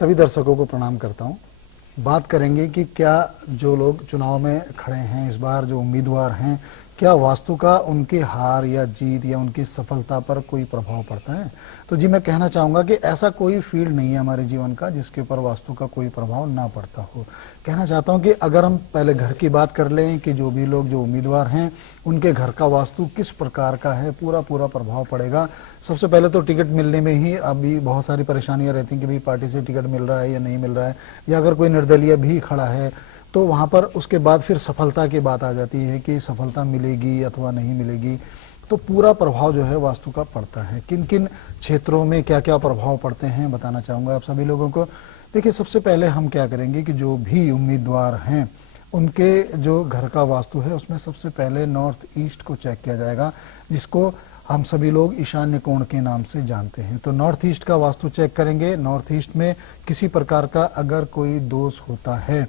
सभी दर्शकों को प्रणाम करता हूं। बात करेंगे कि क्या जो लोग चुनाव में खड़े हैं इस बार, जो उम्मीदवार हैं, क्या वास्तु का उनके हार या जीत या उनकी सफलता पर कोई प्रभाव पड़ता है। तो जी मैं कहना चाहूँगा कि ऐसा कोई फील्ड नहीं है हमारे जीवन का जिसके ऊपर वास्तु का कोई प्रभाव ना पड़ता हो। कहना चाहता हूँ कि अगर हम पहले घर की बात कर लें कि जो भी लोग जो उम्मीदवार हैं उनके घर का वास्तु किस प्रकार का है, पूरा प्रभाव पड़ेगा। सबसे पहले तो टिकट मिलने में ही अभी बहुत सारी परेशानियां रहती हैं कि भाई पार्टी से टिकट मिल रहा है या नहीं मिल रहा है, या अगर कोई निर्दलीय भी खड़ा है तो वहाँ पर उसके बाद फिर सफलता की बात आ जाती है कि सफलता मिलेगी अथवा नहीं मिलेगी। तो पूरा प्रभाव जो है वास्तु का पड़ता है। किन किन क्षेत्रों में क्या क्या प्रभाव पड़ते हैं बताना चाहूँगा आप सभी लोगों को। देखिए, सबसे पहले हम क्या करेंगे कि जो भी उम्मीदवार हैं उनके जो घर का वास्तु है उसमें सबसे पहले नॉर्थ ईस्ट को चेक किया जाएगा, जिसको हम सभी लोग ईशान्य कोण के नाम से जानते हैं। तो नॉर्थ ईस्ट का वास्तु चेक करेंगे। नॉर्थ ईस्ट में किसी प्रकार का अगर कोई दोष होता है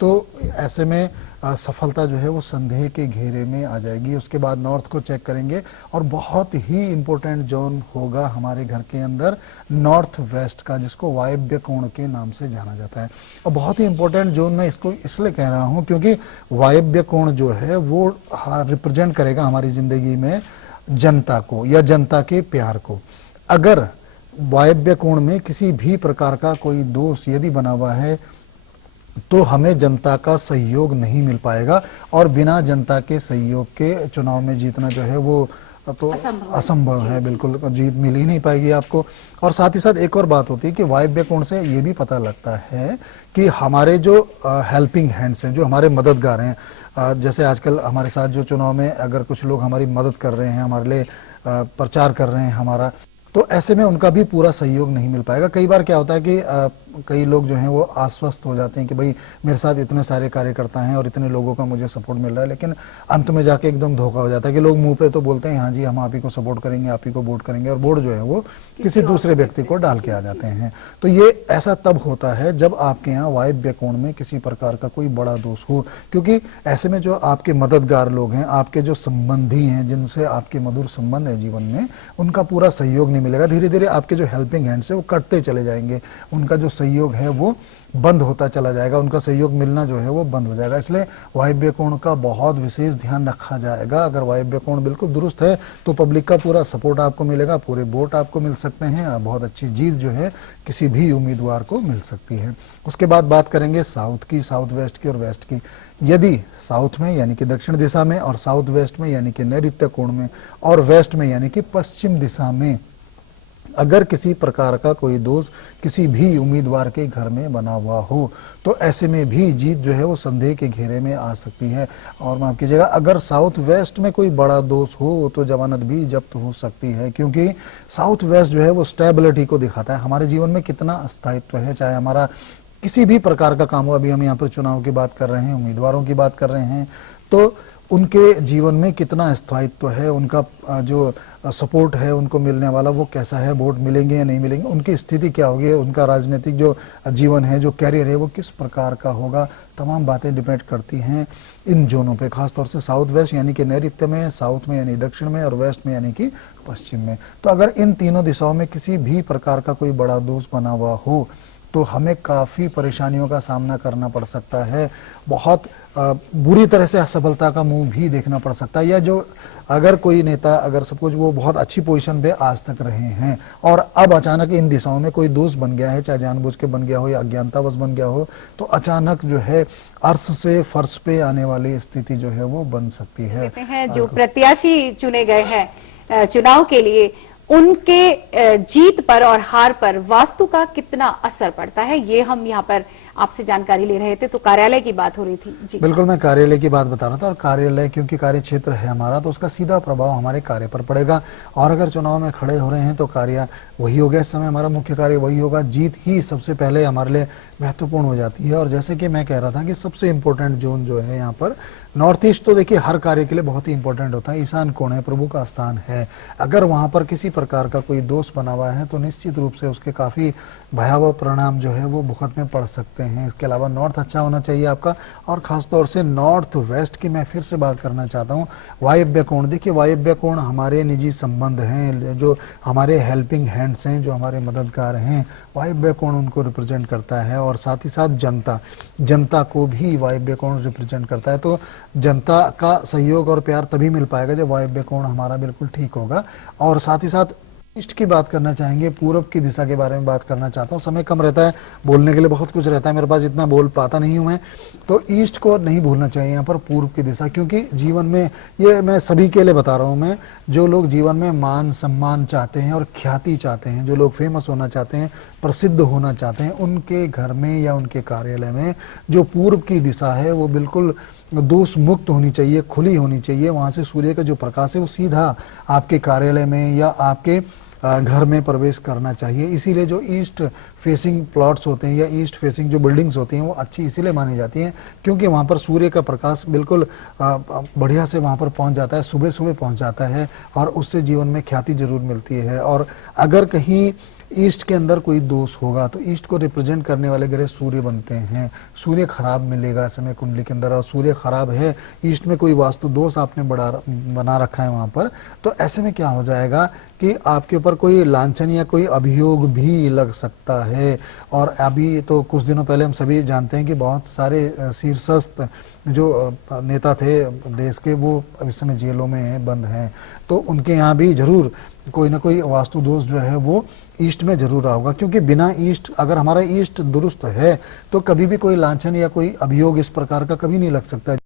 तो ऐसे में सफलता जो है वो संदेह के घेरे में आ जाएगी। उसके बाद नॉर्थ को चेक करेंगे और बहुत ही इम्पोर्टेंट जोन होगा हमारे घर के अंदर नॉर्थ वेस्ट का, जिसको वायव्य कोण के नाम से जाना जाता है। और बहुत ही इम्पोर्टेंट जोन मैं इसको इसलिए कह रहा हूँ क्योंकि वायव्य कोण जो है वो रिप्रेजेंट करेगा हमारी जिंदगी में जनता को या जनता के प्यार को। अगर वायव्य कोण में किसी भी प्रकार का कोई दोष यदि बना हुआ है तो हमें जनता का सहयोग नहीं मिल पाएगा, और बिना जनता के सहयोग के चुनाव में जीतना जो है वो तो असंभव है। बिल्कुल जीत मिल ही नहीं पाएगी आपको। और साथ ही साथ एक और बात होती है कि वायव्य कोण से ये भी पता लगता है कि हमारे जो हेल्पिंग हैंड्स हैं, जो हमारे मददगार हैं, जैसे आजकल हमारे साथ जो चुनाव में अगर कुछ लोग हमारी मदद कर रहे हैं, हमारे लिए प्रचार कर रहे हैं हमारा, तो ऐसे में उनका भी पूरा सहयोग नहीं मिल पाएगा। कई बार क्या होता है कि कई लोग जो हैं वो आश्वस्त हो जाते हैं कि भाई मेरे साथ इतने सारे कार्यकर्ता हैं और इतने लोगों का मुझे सपोर्ट मिल रहा है, लेकिन अंत में जाके एकदम धोखा हो जाता है कि लोग मुंह पे तो बोलते हैं हाँ जी हम आप ही को सपोर्ट करेंगे, आप ही को वोट करेंगे, और वोट जो है वो किसी दूसरे व्यक्ति को डाल के आ जाते हैं। तो ये ऐसा तब होता है जब आपके यहाँ वायव्य कोण में किसी प्रकार का कोई बड़ा दोष हो, क्योंकि ऐसे में जो आपके मददगार लोग हैं, आपके जो संबंधी हैं, जिनसे आपके मधुर संबंध है जीवन में, उनका पूरा सहयोग नहीं मिलेगा। धीरे धीरे आपके जो हेल्पिंग हैंड्स है वो कटते चले जाएंगे, उनका जो सहयोग है वो बंद होता चला जाएगा, उनका सहयोग मिलना जो है वो बंद हो जाएगा। इसलिए वायव्य कोण का बहुत विशेष ध्यान रखा जाएगा। अगर वायव्य कोण बिल्कुल दुरुस्त है तो पब्लिक का पूरा सपोर्ट आपको मिलेगा, पूरे वोट आपको मिल सकते हैं, बहुत अच्छी जीत जो है किसी भी उम्मीदवार को मिल सकती है। उसके बाद बात करेंगे साउथ की, साउथ वेस्ट की और वेस्ट की। यदि साउथ में यानी कि दक्षिण दिशा में, और साउथ वेस्ट में यानी कि नैऋत्य कोण में, और वेस्ट में यानी कि पश्चिम दिशा में अगर किसी प्रकार का कोई दोष किसी भी उम्मीदवार के घर में बना हुआ हो तो ऐसे में भी जीत जो है वो संदेह के घेरे में आ सकती है। और माफ कीजिएगा, अगर साउथ वेस्ट में कोई बड़ा दोष हो तो जमानत भी जब्त हो सकती है, क्योंकि साउथ वेस्ट जो है वो स्टेबिलिटी को दिखाता है, हमारे जीवन में कितना स्थायित्व है, चाहे हमारा किसी भी प्रकार का काम हो। अभी हम यहाँ पर चुनाव की बात कर रहे हैं, उम्मीदवारों की बात कर रहे हैं, तो उनके जीवन में कितना स्थायित्व है, उनका जो सपोर्ट है उनको मिलने वाला वो कैसा है, वोट मिलेंगे या नहीं मिलेंगे, उनकी स्थिति क्या होगी, उनका राजनीतिक जो जीवन है, जो कैरियर है वो किस प्रकार का होगा, तमाम बातें डिपेंड करती हैं इन जोनों पे, खासतौर से साउथ वेस्ट यानी कि नैऋत्य में, साउथ में यानी दक्षिण में, और वेस्ट में यानी कि पश्चिम में। तो अगर इन तीनों दिशाओं में किसी भी प्रकार का कोई बड़ा दोष बना हुआ हो तो हमें काफ़ी परेशानियों का सामना करना पड़ सकता है, बहुत बुरी तरह से असफलता का मुंह भी देखना पड़ सकता है। या जो अगर कोई नेता, अगर सपोज वो बहुत अच्छी पोजीशन पे आज तक रहे हैं और अब अचानक इन दिशाओं में कोई दोष बन गया है, चाहे जानबूझ के बन गया हो या अज्ञानतावश बन गया हो, तो अचानक जो है अर्श से फर्श पे आने वाली स्थिति जो है वो बन सकती है। जो प्रत्याशी चुने गए हैं चुनाव के लिए, उनके जीत पर और हार पर वास्तु का कितना असर पड़ता है, ये हम यहाँ पर आपसे जानकारी ले रहे थे। तो कार्यालय की बात हो रही थी जी। बिल्कुल, मैं कार्यालय की बात बता रहा था, और कार्यालय क्योंकि कार्य क्षेत्र है हमारा तो उसका सीधा प्रभाव हमारे कार्य पर पड़ेगा। और अगर चुनाव में खड़े हो रहे हैं तो कार्य वही हो गया, इस समय हमारा मुख्य कार्य वही होगा, जीत ही सबसे पहले हमारे लिए महत्वपूर्ण हो जाती है। और जैसे कि मैं कह रहा था कि सबसे इम्पोर्टेंट जोन जो है यहाँ पर नॉर्थ ईस्ट तो देखिए हर कार्य के लिए बहुत ही इंपॉर्टेंट होता है। ईशान कोण है, प्रभु का स्थान है। अगर वहां पर किसी प्रकार का कोई दोष बना हुआ है तो निश्चित रूप से उसके काफी भयावह परिणाम जो है वो भुगतने पड़ सकते हैं। इसके अलावा नॉर्थ अच्छा होना चाहिए आपका, और खासतौर से नॉर्थ वेस्ट की मैं फिर से बात करना चाहता हूँ। वायव्य कोण, देखिए वायव्य कोण हमारे निजी संबंध हैं, जो हमारे हेल्पिंग हैंड्स हैं, जो हमारे मददगार हैं, वायव्य कोण उनको रिप्रेजेंट करता है। और साथ ही साथ जनता को भी वायव्य कोण रिप्रेजेंट करता है। तो जनता का सहयोग और प्यार तभी मिल पाएगा जब वायव्य कोण हमारा बिल्कुल ठीक होगा। और साथ ही साथ ईस्ट की बात करना चाहेंगे, पूरब की दिशा के बारे में बात करना चाहता हूँ। समय कम रहता है, बोलने के लिए बहुत कुछ रहता है मेरे पास, इतना बोल पाता नहीं हूँ मैं। तो ईस्ट को नहीं भूलना चाहिए यहाँ पर, पूर्व की दिशा, क्योंकि जीवन में, ये मैं सभी के लिए बता रहा हूँ मैं, जो लोग जीवन में मान सम्मान चाहते हैं और ख्याति चाहते हैं, जो लोग फेमस होना चाहते हैं, प्रसिद्ध होना चाहते हैं, उनके घर में या उनके कार्यालय में जो पूर्व की दिशा है वो बिल्कुल दोष मुक्त होनी चाहिए, खुली होनी चाहिए। वहाँ से सूर्य का जो प्रकाश है वो सीधा आपके कार्यालय में या आपके घर में प्रवेश करना चाहिए। इसीलिए जो ईस्ट फेसिंग प्लॉट्स होते हैं या ईस्ट फेसिंग जो बिल्डिंग्स होती हैं वो अच्छी इसीलिए मानी जाती हैं क्योंकि वहाँ पर सूर्य का प्रकाश बिल्कुल बढ़िया से वहाँ पर पहुँच जाता है, सुबह सुबह पहुँच जाता है, और उससे जीवन में ख्याति जरूर मिलती है। और अगर कहीं ईस्ट के अंदर कोई दोष होगा तो ईस्ट को रिप्रेजेंट करने वाले ग्रह सूर्य बनते हैं। सूर्य खराब मिलेगा समय कुंडली के अंदर, और सूर्य खराब है, ईस्ट में कोई वास्तु दोष आपने बना रखा है वहाँ पर, तो ऐसे में क्या हो जाएगा कि आपके ऊपर कोई लांछन या कोई अभियोग भी लग सकता है। और अभी तो कुछ दिनों पहले हम सभी जानते हैं कि बहुत सारे शीर्षस्थ जो नेता थे देश के वो इस समय जेलों में हैं, बंद हैं। तो उनके यहाँ भी जरूर कोई ना कोई वास्तु दोष जो है वो ईस्ट में जरूर होगा, क्योंकि बिना ईस्ट, अगर हमारा ईस्ट दुरुस्त है तो कभी भी कोई लांछन या कोई अभियोग इस प्रकार का कभी नहीं लग सकता।